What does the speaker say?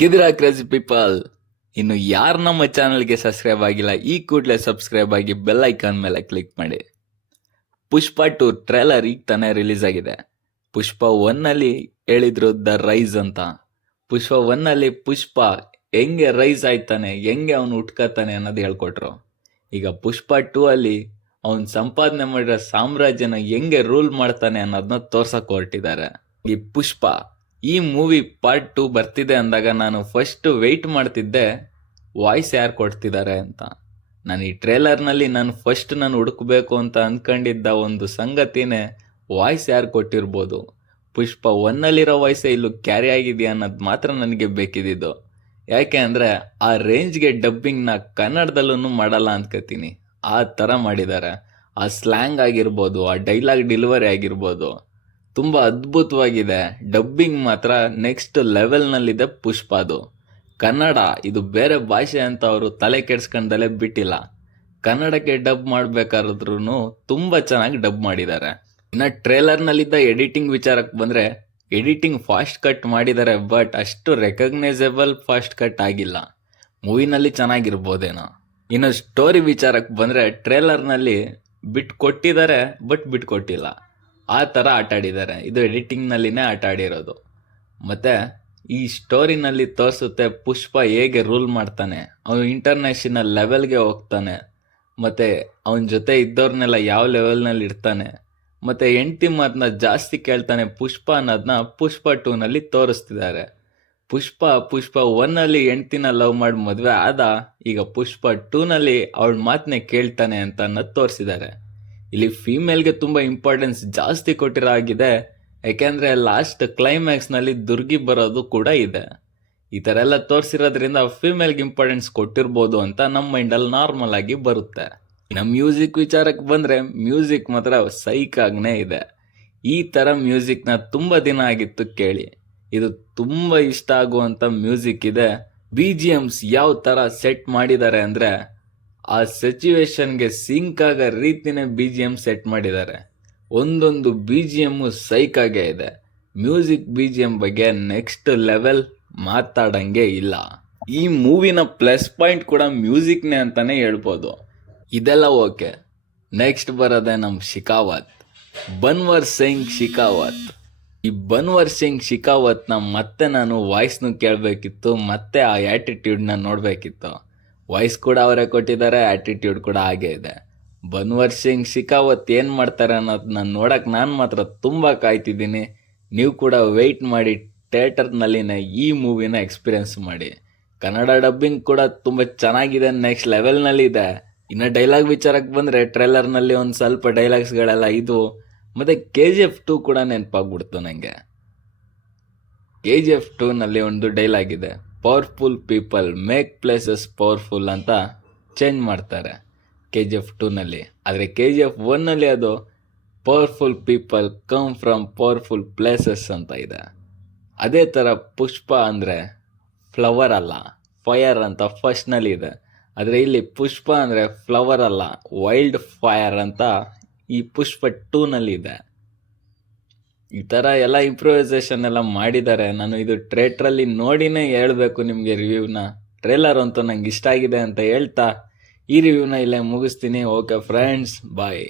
ಗೆದಿರಾ crazy people, ಇನ್ನು ಯಾರು ನಮ್ಮ ಚಾನಲ್ಗೆ ಸಬ್ಸ್ಕ್ರೈಬ್ ಆಗಿಲ್ಲ ಈ ಕೂಡಲೇ ಸಬ್ಸ್ಕ್ರೈಬ್ ಆಗಿ ಬೆಲ್ ಐಕಾನ್ ಮೇಲೆ ಕ್ಲಿಕ್ ಮಾಡಿ. ಪುಷ್ಪ 2 ಟ್ರೇಲರ್ ಈಗ ತಾನೇ ರಿಲೀಸ್ ಆಗಿದೆ. ಪುಷ್ಪ 1 ಅಲ್ಲಿ ಹೇಳಿದ್ರು ದ ರೈಸ್ ಅಂತ. ಪುಷ್ಪ 1 ಅಲ್ಲಿ ಪುಷ್ಪ ಹೆಂಗೆ ರೈಸ್ ಆಯ್ತಾನೆ, ಹೆಂಗೆ ಅವನು ಹುಟ್ಕತಾನೆ ಅನ್ನೋದು ಹೇಳ್ಕೊಟ್ರು. ಈಗ ಪುಷ್ಪ 2 ಅಲ್ಲಿ ಅವನ್ ಸಂಪಾದನೆ ಮಾಡಿರೋ ಸಾಮ್ರಾಜ್ಯನ ಹೆಂಗೆ ರೂಲ್ ಮಾಡ್ತಾನೆ ಅನ್ನೋದನ್ನ ತೋರ್ಸಕ್ ಹೊರಟಿದ್ದಾರೆ. ಈ ಪುಷ್ಪ ಈ ಮೂವಿ ಪಾರ್ಟ್ 2 ಬರ್ತಿದೆ ಅಂದಾಗ ನಾನು ಫಸ್ಟ್ ವೆಯ್ಟ್ ಮಾಡ್ತಿದ್ದೆ ವಾಯ್ಸ್ ಯಾರು ಕೊಡ್ತಿದ್ದಾರೆ ಅಂತ. ನಾನು ಈ ಟ್ರೇಲರ್ನಲ್ಲಿ ನಾನು ಹುಡುಕಬೇಕು ಅಂತ ಅಂದ್ಕೊಂಡಿದ್ದ ಒಂದು ಸಂಗತಿನೇ ವಾಯ್ಸ್ ಯಾರು ಕೊಟ್ಟಿರ್ಬೋದು. ಪುಷ್ಪ 1 ಅಲ್ಲಿರೋ ವಾಯ್ಸೇ ಇಲ್ಲೂ ಕ್ಯಾರಿ ಆಗಿದೆಯಾ ಅನ್ನೋದು ಮಾತ್ರ ನನಗೆ ಬೇಕಿದ್ದು. ಯಾಕೆ ಅಂದರೆ ಆ ರೇಂಜ್ಗೆ ಡಬ್ಬಿಂಗ್ನ ಕನ್ನಡದಲ್ಲೂ ಮಾಡಲ್ಲ ಅನ್ಕೋತೀನಿ. ಆ ಥರ ಮಾಡಿದ್ದಾರೆ. ಆ ಸ್ಲ್ಯಾಂಗ್ ಆಗಿರ್ಬೋದು, ಆ ಡೈಲಾಗ್ ಡೆಲಿವರಿ ಆಗಿರ್ಬೋದು, ತುಂಬ ಅದ್ಭುತವಾಗಿದೆ. ಡಬ್ಬಿಂಗ್ ಮಾತ್ರ ನೆಕ್ಸ್ಟ್ ಲೆವೆಲ್ನಲ್ಲಿದೆ ಪುಷ್ಪದು. ಕನ್ನಡ ಇದು ಬೇರೆ ಭಾಷೆ ಅಂತ ಅವರು ತಲೆ ಕೆಡ್ಸ್ಕೊಂಡಲೇ ಬಿಟ್ಟಿಲ್ಲ. ಕನ್ನಡಕ್ಕೆ ಡಬ್ ಮಾಡಬೇಕಾದ್ರೂ ತುಂಬ ಚೆನ್ನಾಗಿ ಡಬ್ ಮಾಡಿದ್ದಾರೆ. ಇನ್ನು ಟ್ರೇಲರ್ನಲ್ಲಿದ್ದ ಎಡಿಟಿಂಗ್ ವಿಚಾರಕ್ಕೆ ಬಂದರೆ ಎಡಿಟಿಂಗ್ ಫಾಸ್ಟ್ ಕಟ್ ಮಾಡಿದ್ದಾರೆ, ಬಟ್ ಅಷ್ಟು ರೆಕಗ್ನೈಸೇಬಲ್ ಫಾಸ್ಟ್ ಕಟ್ ಆಗಿಲ್ಲ. ಮೂವಿನಲ್ಲಿ ಚೆನ್ನಾಗಿರ್ಬೋದೇನೋ. ಇನ್ನು ಸ್ಟೋರಿ ವಿಚಾರಕ್ಕೆ ಬಂದರೆ ಟ್ರೇಲರ್ನಲ್ಲಿ ಬಿಟ್ಕೊಟ್ಟಿದ್ದಾರೆ, ಬಟ್ ಬಿಟ್ಕೊಟ್ಟಿಲ್ಲ. ಆ ಥರ ಆಟ ಆಡಿದ್ದಾರೆ. ಇದು ಎಡಿಟಿಂಗ್ನಲ್ಲಿನೇ ಆಟ ಆಡಿರೋದು. ಮತ್ತು ಈ ಸ್ಟೋರಿನಲ್ಲಿ ತೋರಿಸುತ್ತೆ ಪುಷ್ಪ ಹೇಗೆ ರೂಲ್ ಮಾಡ್ತಾನೆ, ಅವನು ಇಂಟರ್ನ್ಯಾಷನಲ್ ಲೆವೆಲ್ಗೆ ಹೋಗ್ತಾನೆ, ಮತ್ತು ಅವನ ಜೊತೆ ಇದ್ದವ್ರನ್ನೆಲ್ಲ ಯಾವ ಲೆವೆಲ್ನಲ್ಲಿ ಇರ್ತಾನೆ, ಮತ್ತು ಹೆಂಡ್ತಿ ಮಾತನ್ನ ಜಾಸ್ತಿ ಕೇಳ್ತಾನೆ ಪುಷ್ಪ ಅನ್ನೋದನ್ನ ಪುಷ್ಪ 2ನಲ್ಲಿ ತೋರಿಸ್ತಿದ್ದಾರೆ. ಪುಷ್ಪ 1 ಹೆಂಡ್ತಿನ ಲವ್ ಮಾಡಿ ಮದುವೆ ಆದ, ಈಗ ಪುಷ್ಪ 2ನಲ್ಲಿ ಅವಳ ಮಾತನ್ನೇ ಕೇಳ್ತಾನೆ ಅಂತ ಅನ್ನೋದು ತೋರಿಸಿದ್ದಾರೆ. ಇಲ್ಲಿ ಫೀಮೇಲ್ಗೆ ತುಂಬ ಇಂಪಾರ್ಟೆನ್ಸ್ ಜಾಸ್ತಿ ಕೊಟ್ಟಿರೋ ಆಗಿದೆ. ಯಾಕೆಂದರೆ ಲಾಸ್ಟ್ ಕ್ಲೈಮ್ಯಾಕ್ಸ್ನಲ್ಲಿ ದುರ್ಗಿ ಬರೋದು ಕೂಡ ಇದೆ. ಈ ಥರ ಎಲ್ಲ ತೋರಿಸಿರೋದ್ರಿಂದ ಫೀಮೇಲ್ಗೆ ಇಂಪಾರ್ಟೆನ್ಸ್ ಕೊಟ್ಟಿರ್ಬೋದು ಅಂತ ನಮ್ಮ ಮೈಂಡಲ್ಲಿ ನಾರ್ಮಲ್ ಆಗಿ ಬರುತ್ತೆ. ಇನ್ನು ಮ್ಯೂಸಿಕ್ ವಿಚಾರಕ್ಕೆ ಬಂದರೆ ಮ್ಯೂಸಿಕ್ ಮಾತ್ರ ಸೈಕ್ ಆಗನೇ ಇದೆ. ಈ ಥರ ಮ್ಯೂಸಿಕ್ನ ತುಂಬ ದಿನ ಆಗಿತ್ತು ಕೇಳಿ. ಇದು ತುಂಬ ಇಷ್ಟ ಆಗುವಂಥ ಮ್ಯೂಸಿಕ್ ಇದೆ. BGMs ಯಾವ ಥರ ಸೆಟ್ ಮಾಡಿದ್ದಾರೆ ಅಂದರೆ ಆ ಸಿಚುವೇಶನ್ಗೆ ಸಿಂಕ್ ಆಗೋ ರೀತಿನೇ BGM ಸೆಟ್ ಮಾಡಿದ್ದಾರೆ. ಒಂದೊಂದು BGM ಸೈಕಾಗೇ ಇದೆ. ಮ್ಯೂಸಿಕ್ BGM ಬಗ್ಗೆ ನೆಕ್ಸ್ಟ್ ಲೆವೆಲ್ ಮಾತಾಡಂಗೆ ಇಲ್ಲ. ಈ ಮೂವಿನ ಪ್ಲಸ್ ಪಾಯಿಂಟ್ ಕೂಡ ಮ್ಯೂಸಿಕ್ನೇ ಅಂತಾನೆ ಹೇಳ್ಬೋದು. ಇದೆಲ್ಲ ಓಕೆ. ನೆಕ್ಸ್ಟ್ ಬರೋದೆ ನಮ್ಮ ಶಿಕಾವತ್, ಬನ್ವರ್ ಸಿಂಗ್ ಶಿಕಾವತ್. ಈ ಬನ್ವರ್ ಸಿಂಗ್ ಶಿಕಾವತ್ನ ಮತ್ತೆ ನಾನು ವಾಯ್ಸ್ನು ಕೇಳಬೇಕಿತ್ತು, ಮತ್ತೆ ಆ ಆ್ಯಟಿಟ್ಯೂಡ್ನ ನೋಡಬೇಕಿತ್ತು. ವಾಯ್ಸ್ ಕೂಡ ಅವರೇ ಕೊಟ್ಟಿದ್ದಾರೆ, ಆ್ಯಟಿಟ್ಯೂಡ್ ಕೂಡ ಹಾಗೇ ಇದೆ. ಬನ್ವರ್ ಸಿಂಗ್ ಶಿಕಾವತ್ ಏನು ಮಾಡ್ತಾರೆ ಅನ್ನೋದನ್ನ ನೋಡೋಕೆ ನಾನು ಮಾತ್ರ ತುಂಬ ಕಾಯ್ತಿದ್ದೀನಿ. ನೀವು ಕೂಡ ವೆಯ್ಟ್ ಮಾಡಿ ಥಿಯೇಟರ್ನಲ್ಲಿನೇ ಈ ಮೂವಿನ ಎಕ್ಸ್ಪೀರಿಯೆನ್ಸ್ ಮಾಡಿ. ಕನ್ನಡ ಡಬ್ಬಿಂಗ್ ಕೂಡ ತುಂಬ ಚೆನ್ನಾಗಿದೆ, ನೆಕ್ಸ್ಟ್ ಲೆವೆಲ್ನಲ್ಲಿ ಇದೆ. ಇನ್ನು ಡೈಲಾಗ್ ವಿಚಾರಕ್ಕೆ ಬಂದರೆ ಟ್ರೇಲರ್ನಲ್ಲಿ ಒಂದು ಸ್ವಲ್ಪ ಡೈಲಾಗ್ಸ್ಗಳೆಲ್ಲ ಇದು. ಮತ್ತು KGF 2 ಕೂಡ ನೆನಪಾಗ್ಬಿಡ್ತು ನನಗೆ. KGF 2ನಲ್ಲಿ ಒಂದು ಡೈಲಾಗ್ ಇದೆ, powerful people make places powerful ಅಂತ ಚೇಂಜ್ ಮಾಡ್ತಾರೆ KGF 2ನಲ್ಲಿ. ಆದರೆ KGF 1ನಲ್ಲಿ ಅದು powerful people come from powerful places ಅಂತ ಇದೆ. ಅದೇ ಥರ ಪುಷ್ಪ ಅಂದರೆ ಫ್ಲವರ್ ಅಲ್ಲ ಫೈರ್ ಅಂತ ಫಸ್ಟ್ನಲ್ಲಿ ಇದೆ. ಆದರೆ ಇಲ್ಲಿ ಪುಷ್ಪ ಅಂದರೆ ಫ್ಲವರ್ ಅಲ್ಲ ವೈಲ್ಡ್ ಫೈರ್ ಅಂತ ಈ ಪುಷ್ಪ 2ನಲ್ಲಿ ಇದೆ. ಈ ಥರ ಎಲ್ಲ ಇಂಪ್ರೂವೈಸೇಷನ್ ಎಲ್ಲ ಮಾಡಿದ್ದಾರೆ. ನಾನು ಇದು ಥಿಯೇಟ್ರಲ್ಲಿ ನೋಡಿನೇ ಹೇಳಬೇಕು ನಿಮಗೆ ರಿವ್ಯೂನ. ಟ್ರೇಲರ್ ಅಂತೂ ನಂಗೆ ಇಷ್ಟ ಆಗಿದೆ ಅಂತ ಹೇಳ್ತಾ ಈ ರಿವ್ಯೂನ ಇಲ್ಲೇ ಮುಗಿಸ್ತೀನಿ. ಓಕೆ ಫ್ರೆಂಡ್ಸ್, ಬಾಯ್.